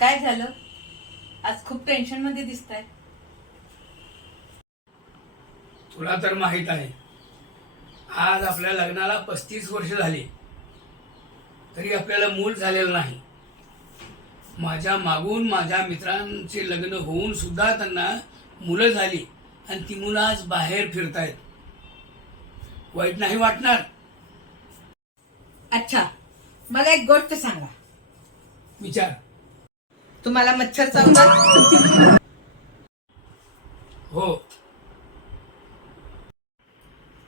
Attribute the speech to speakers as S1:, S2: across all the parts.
S1: काय झालं? आज खूप टेन्शनमध्ये दिसताय.
S2: तुला तर माहीत आहे. आज आपल्या लग्नाला पस्तीस वर्ष झाली. तरी आपल्याला मूल झालेलं नाही. माझ्या मागून माझ्या मित्रांचे लग्न होऊन सुद्धा त्यांना मुलं झाली आणि ती मुलं आज बाहेर फिरतायत. वाईट नाही वाटणार?
S1: अच्छा मला एक गोष्ट सांगा.
S2: विचार.
S1: तुम्हाला मच्छर चावतात?
S2: हो.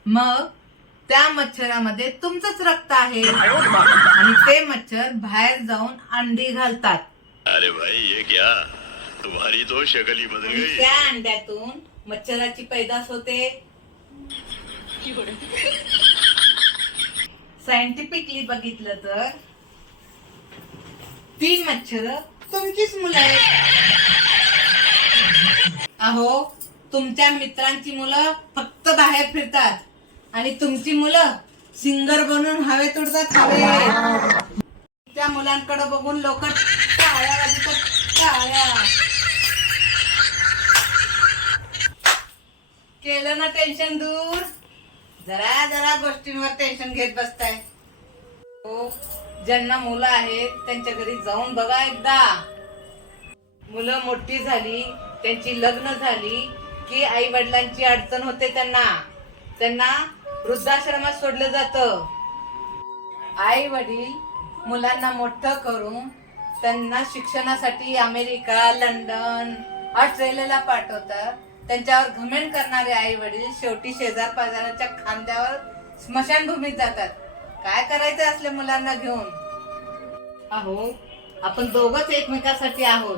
S1: मग त्या मच्छरामध्ये तुमचंच रक्त आहे. आणि ते मच्छर बाहेर जाऊन अंडी घालतात.
S3: अरे भाई ये क्या? तुम्हारी तो शक्ल ही बदल गई.
S1: त्या अंड्यातून मच्छराची पैदास होते. सायंटिफिकली बघितलं तर ती मच्छर तुमचीच मुलं आहेत. अहो तुमच्या मित्रांची मुलं फक्त बाहेर फिरतात. आणि तुमची मुलं सिंगर बनून हवे तुडतात हवे. त्या मुलांकडे बघून लोक टाळ्या वाजवतात टाळ्या. केलं ना टेन्शन दूर? जरा जरा गोष्टींवर टेन्शन घेत बसताय. हो. ज्यांना मुलं आहेत त्यांच्या घरी जाऊन बघा एकदा. मुलं मोठी झाली त्यांची लग्न झाली की आई वडिलांची अडचण होते त्यांना. त्यांना वृद्धाश्रमात सोडलं जातं. आई वडील मुलांना मोठं करून त्यांना शिक्षणासाठी अमेरिका लंडन ऑस्ट्रेलियाला पाठवतात. त्यांच्यावर घमेंट करणारे आई वडील शेवटी शेजार पाजाराच्या खांद्यावर स्मशानभूमीत जातात. काय करायचं असल्या मुलांना घेऊन? अहो आपण दोघच एकमेकासाठी आहोत.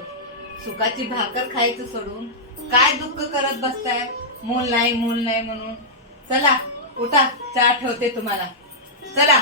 S1: सुखाची भाकर खायचं सोडून काय दुःख करत बसताय? मूल नाही मूल नाही म्हणून. चला उठा चहा ठेवते तुम्हाला. चला.